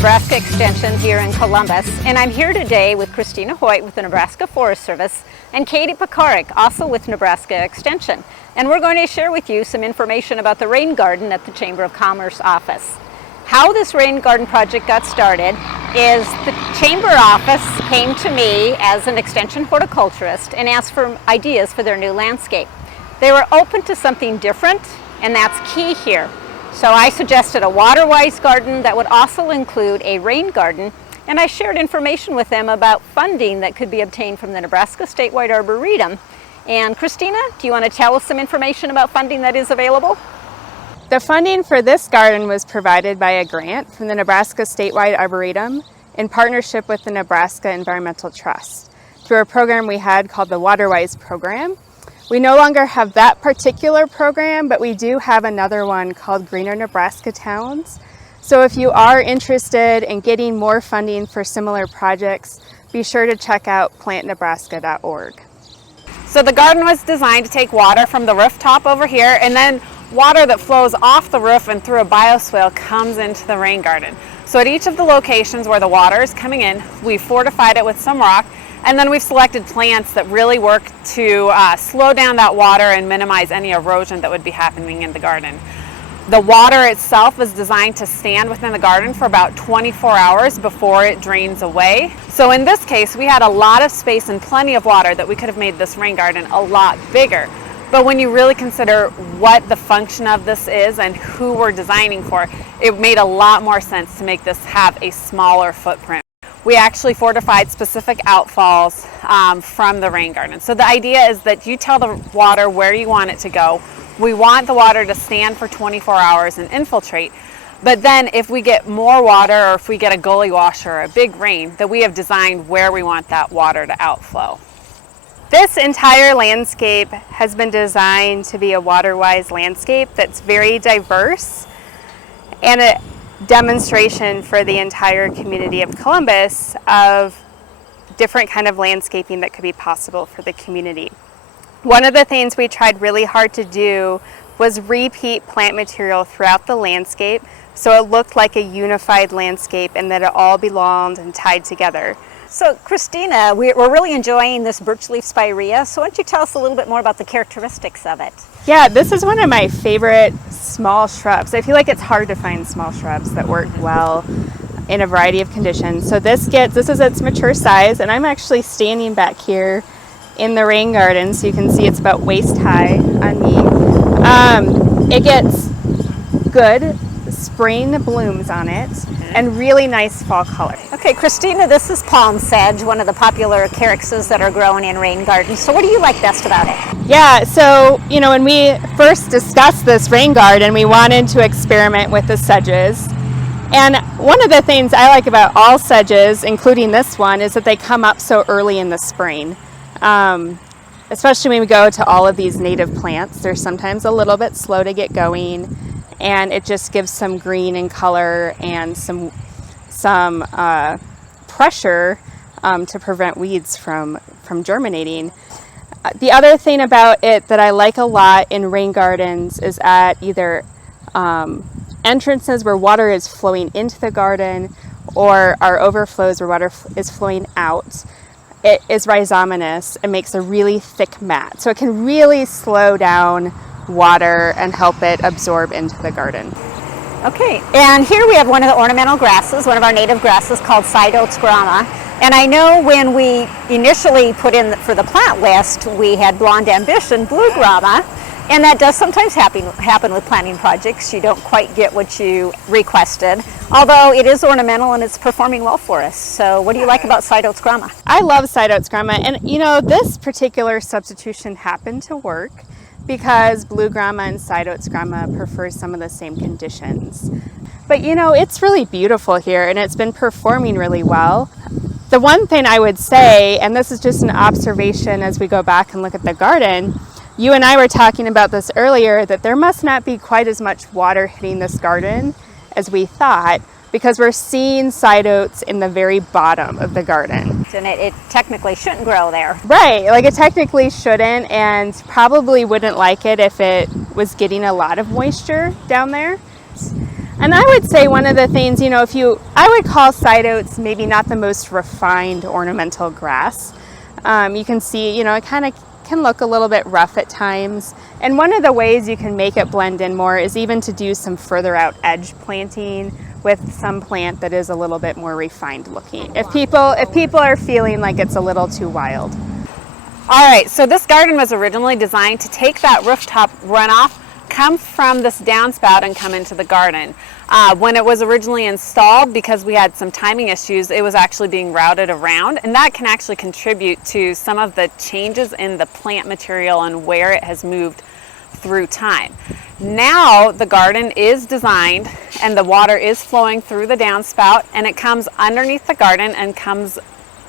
Nebraska Extension here in Columbus, and I'm here today with Christina Hoyt with the Nebraska Forest Service and Katie Pekarik, also with Nebraska Extension. And we're going to share with you some information about the rain garden at the Chamber of Commerce office. How this rain garden project got started is the Chamber office came to me as an extension horticulturist and asked for ideas for their new landscape. They were open to something different, and that's key here. So I suggested a water-wise garden that would also include a rain garden, and I shared information with them about funding that could be obtained from the Nebraska Statewide Arboretum. And Christina, do you want to tell us some information about funding that is available? The funding for this garden was provided by a grant from the Nebraska Statewide Arboretum in partnership with the Nebraska Environmental Trust through a program we had called the Waterwise program. We no longer have that particular program, but we do have another one called Greener Nebraska Towns. So if you are interested in getting more funding for similar projects, be sure to check out plantnebraska.org. So the garden was designed to take water from the rooftop over here, and then water that flows off the roof and through a bioswale comes into the rain garden. So at each of the locations where the water is coming in, we fortified it with some rock, and then we've selected plants that really work to slow down that water and minimize any erosion that would be happening in the garden. The water itself is designed to stand within the garden for about 24 hours before it drains away. So in this case, we had a lot of space and plenty of water that we could have made this rain garden a lot bigger. But when you really consider what the function of this is and who we're designing for, it made a lot more sense to make this have a smaller footprint. We actually fortified specific outfalls from the rain garden. So the idea is that you tell the water where you want it to go. We want the water to stand for 24 hours and infiltrate. But then if we get more water, or if we get a gully wash or a big rain, that we have designed where we want that water to outflow. This entire landscape has been designed to be a water-wise landscape that's very diverse and a demonstration for the entire community of Columbus of different kind of landscaping that could be possible for the community. One of the things we tried really hard to do was repeat plant material throughout the landscape so it looked like a unified landscape and that it all belonged and tied together. So Christina, we're really enjoying this birch leaf spirea, so why don't you tell us a little bit more about the characteristics of it? Yeah, this is one of my favorite small shrubs. I feel like it's hard to find small shrubs that work well in a variety of conditions. So this is its mature size, and I'm actually standing back here in the rain garden, so you can see it's about waist high on me. It gets good spring blooms on it and really nice fall color. Okay, Christina, this is palm sedge, one of the popular calyxes that are grown in rain gardens. So what do you like best about it? Yeah, so, when we first discussed this rain garden, we wanted to experiment with the sedges. And one of the things I like about all sedges, including this one, is that they come up so early in the spring. Especially when we go to all of these native plants, they're sometimes a little bit slow to get going, and it just gives some green and color and some pressure to prevent weeds from germinating. The other thing about it that I like a lot in rain gardens is at either entrances where water is flowing into the garden or our overflows where water is flowing out. It is rhizomatous and makes a really thick mat, so it can really slow down water and help it absorb into the garden. Okay, and here we have one of the ornamental grasses, one of our native grasses called side oats grama. And I know when we initially put in for the plant list, we had blonde ambition, blue grama, and that does sometimes happen with planting projects. You don't quite get what you requested, although it is ornamental and it's performing well for us. So what do you like about side oats grama? I love side oats grama, and this particular substitution happened to work because blue grama and side oats grama prefer some of the same conditions. But it's really beautiful here and it's been performing really well. The one thing I would say, and this is just an observation as we go back and look at the garden, you and I were talking about this earlier, that there must not be quite as much water hitting this garden as we thought, because we're seeing side oats in the very bottom of the garden. And it technically shouldn't grow there. Right, like it technically shouldn't, and probably wouldn't like it if it was getting a lot of moisture down there. And I would say one of the things, you know, I would call side oats maybe not the most refined ornamental grass. You can see, you know, it kind of can look a little bit rough at times. And one of the ways you can make it blend in more is even to do some further out edge planting with some plant that is a little bit more refined looking. If people are feeling like it's a little too wild. All right, so this garden was originally designed to take that rooftop runoff, come from this downspout and come into the garden. When it was originally installed, because we had some timing issues, it was actually being routed around, and that can actually contribute to some of the changes in the plant material and where it has moved through time. Now the garden is designed and the water is flowing through the downspout, and it comes underneath the garden and comes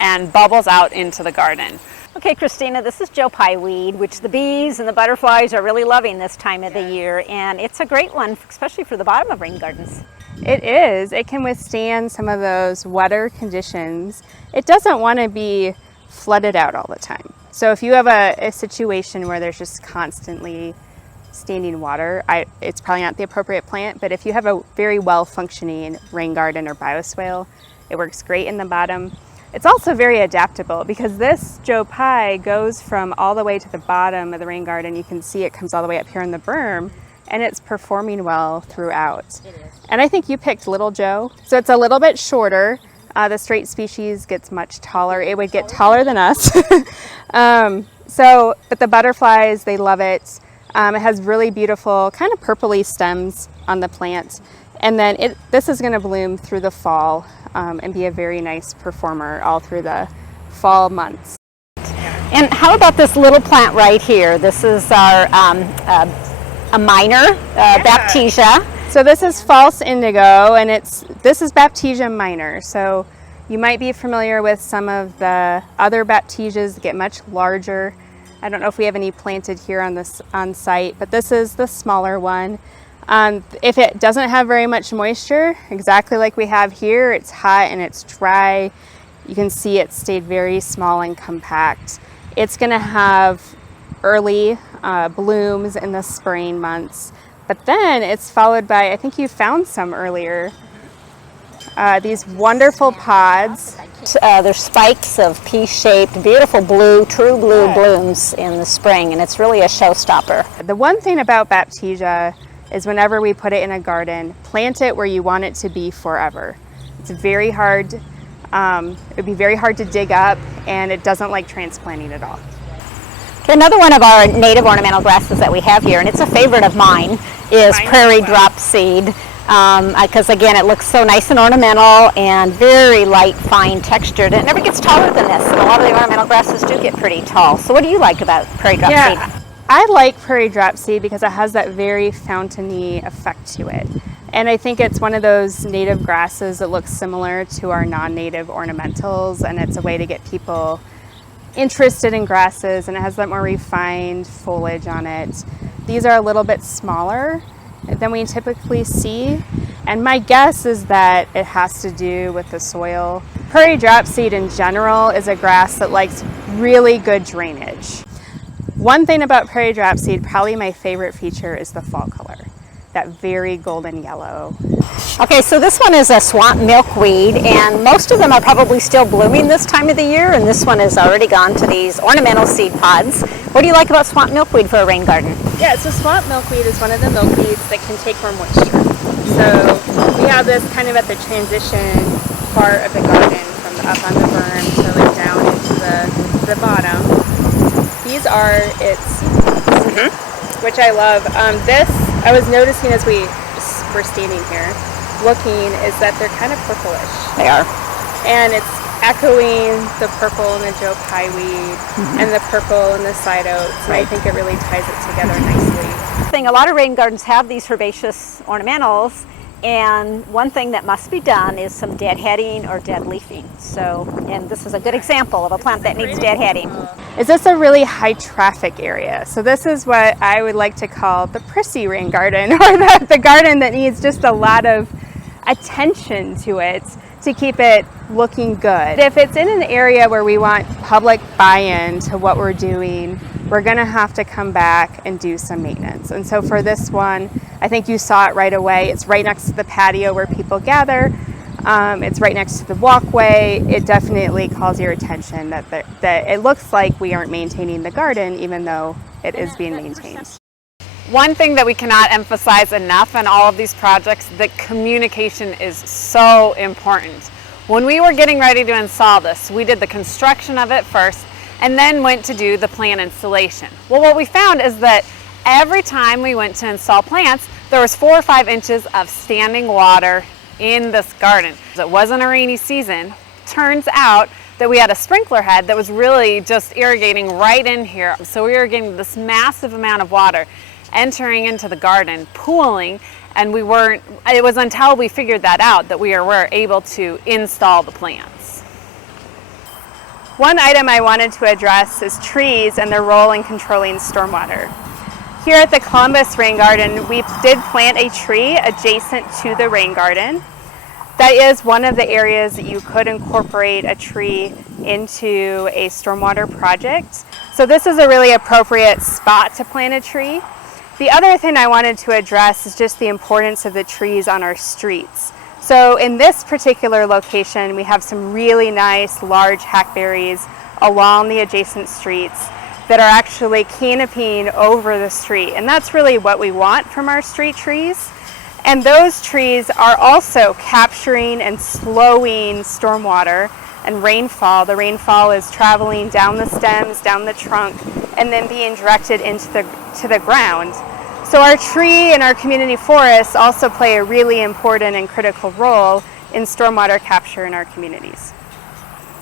and bubbles out into the garden. Okay, Christina, this is Joe Pye weed, which the bees and the butterflies are really loving this time of the year, and it's a great one, especially for the bottom of rain gardens. It is. It can withstand some of those wetter conditions. It doesn't want to be flooded out all the time. So if you have a situation where there's just constantly standing water, it's probably not the appropriate plant, but if you have a very well-functioning rain garden or bioswale, it works great in the bottom. It's also very adaptable because this Joe Pye goes from all the way to the bottom of the rain garden. You can see it comes all the way up here in the berm, and it's performing well throughout. It is. And I think you picked Little Joe. So it's a little bit shorter. The straight species gets much taller. It would get taller than us. But the butterflies, they love it. It has really beautiful kind of purpley stems on the plant. And then this is going to bloom through the fall and be a very nice performer all through the fall months. And how about this little plant right here? This is our a minor, Baptisia. So this is false indigo, and this is Baptisia minor. So you might be familiar with some of the other Baptisias that get much larger. I don't know if we have any planted here on site, but this is the smaller one. If it doesn't have very much moisture, exactly like we have here, it's hot and it's dry. You can see it stayed very small and compact. It's going to have early blooms in the spring months, but then it's followed by, I think you found some earlier, these wonderful pods. There's spikes of pea-shaped, beautiful blue, true blue blooms in the spring, and it's really a showstopper. The one thing about Baptisia is whenever we put it in a garden, plant it where you want it to be forever. It's very hard, it would be very hard to dig up, and it doesn't like transplanting at all. Another one of our native ornamental grasses that we have here, and it's a favorite of mine, is Prairie drop seed. Because again, it looks so nice and ornamental and very light, fine textured. It never gets taller than this, and a lot of the ornamental grasses do get pretty tall. So what do you like about Prairie drop seed? I like Prairie drop seed because it has that very fountainy effect to it. And I think it's one of those native grasses that looks similar to our non-native ornamentals, and it's a way to get people interested in grasses, and it has that more refined foliage on it. These are a little bit smaller than we typically see, and my guess is that it has to do with the soil. Prairie drop seed in general is a grass that likes really good drainage. One thing about prairie drop seed, probably my favorite feature, is the fall color, that very golden yellow. Okay, so this one is a swamp milkweed, and most of them are probably still blooming this time of the year, and this one has already gone to these ornamental seed pods. What do you like about swamp milkweed for a rain garden? Yeah, so swamp milkweed is one of the milkweeds that can take more moisture. So we have this kind of at the transition part of the garden, from up on the berm to like down into the bottom. These are its seeds, which I love. This, I was noticing as we were standing here looking, is that they're kind of purplish. They are. And it's echoing the purple in the Joe Pye weed and the purple in the side oats. And I think it really ties it together nicely. A lot of rain gardens have these herbaceous ornamentals, and one thing that must be done is some deadheading or dead leafing. So, and this is a good example of a plant that needs deadheading. Is this a really high traffic area? So this is what I would like to call the Prissy rain garden, or the garden that needs just a lot of attention to it to keep it looking good. If it's in an area where we want public buy-in to what we're doing, we're going to have to come back and do some maintenance. And so for this one, I think you saw it right away. It's right next to the patio where people gather. It's right next to the walkway. It definitely calls your attention that it looks like we aren't maintaining the garden, even though it is being maintained. One thing that we cannot emphasize enough in all of these projects, that communication is so important. When we were getting ready to install this, we did the construction of it first and then went to do the plant installation. Well, what we found is that every time we went to install plants, there was 4 or 5 inches of standing water in this garden. It wasn't a rainy season. Turns out that we had a sprinkler head that was really just irrigating right in here. So we were getting this massive amount of water entering into the garden, pooling, and it was until we figured that out that we were able to install the plants. One item I wanted to address is trees and their role in controlling stormwater. Here at the Columbus Rain Garden, we did plant a tree adjacent to the rain garden. That is one of the areas that you could incorporate a tree into a stormwater project. So this is a really appropriate spot to plant a tree. The other thing I wanted to address is just the importance of the trees on our streets. So in this particular location, we have some really nice large hackberries along the adjacent streets that are actually canopying over the street. And that's really what we want from our street trees. And those trees are also capturing and slowing stormwater and rainfall. The rainfall is traveling down the stems, down the trunk, and then being directed into the ground. So our tree and our community forests also play a really important and critical role in stormwater capture in our communities.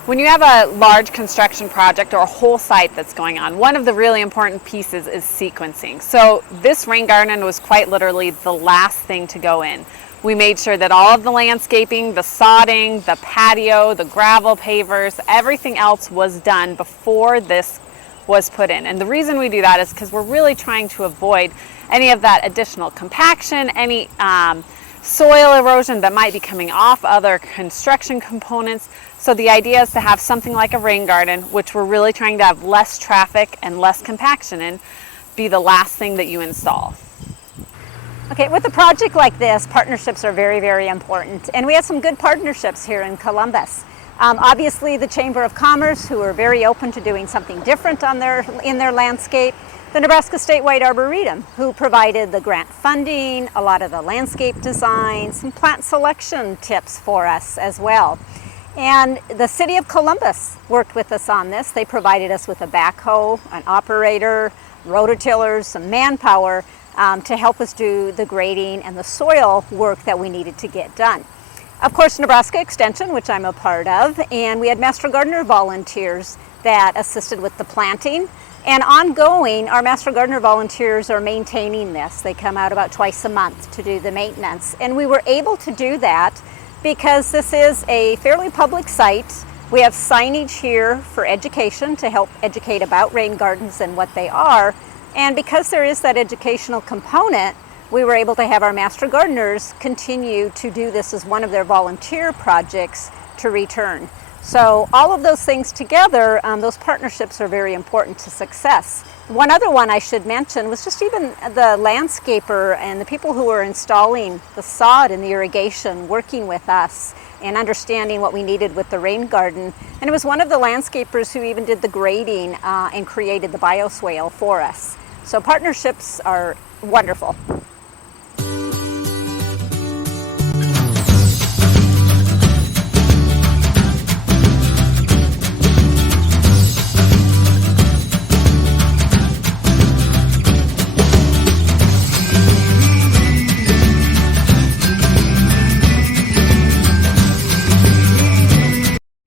When you have a large construction project or a whole site that's going on, one of the really important pieces is sequencing. So this rain garden was quite literally the last thing to go in. We made sure that all of the landscaping, the sodding, the patio, the gravel pavers, everything else was done before this was put in. And the reason we do that is because we're really trying to avoid any of that additional compaction, any soil erosion that might be coming off other construction components. So the idea is to have something like a rain garden, which we're really trying to have less traffic and less compaction in, be the last thing that you install. Okay, with a project like this, partnerships are very, very important. And we have some good partnerships here in Columbus. Obviously, the Chamber of Commerce, who are very open to doing something different in their landscape. The Nebraska Statewide Arboretum, who provided the grant funding, a lot of the landscape design, some plant selection tips for us as well. And the City of Columbus worked with us on this. They provided us with a backhoe, an operator, rototillers, some manpower to help us do the grading and the soil work that we needed to get done. Of course, Nebraska Extension, which I'm a part of, and we had Master Gardener volunteers that assisted with the planting. And ongoing, our Master Gardener volunteers are maintaining this. They come out about twice a month to do the maintenance. And we were able to do that because this is a fairly public site. We have signage here for education to help educate about rain gardens and what they are. And because there is that educational component, we were able to have our Master Gardeners continue to do this as one of their volunteer projects to return. So all of those things together, those partnerships are very important to success. One other one I should mention was just even the landscaper and the people who were installing the sod and the irrigation, working with us and understanding what we needed with the rain garden. And it was one of the landscapers who even did the grading and created the bioswale for us. So partnerships are wonderful.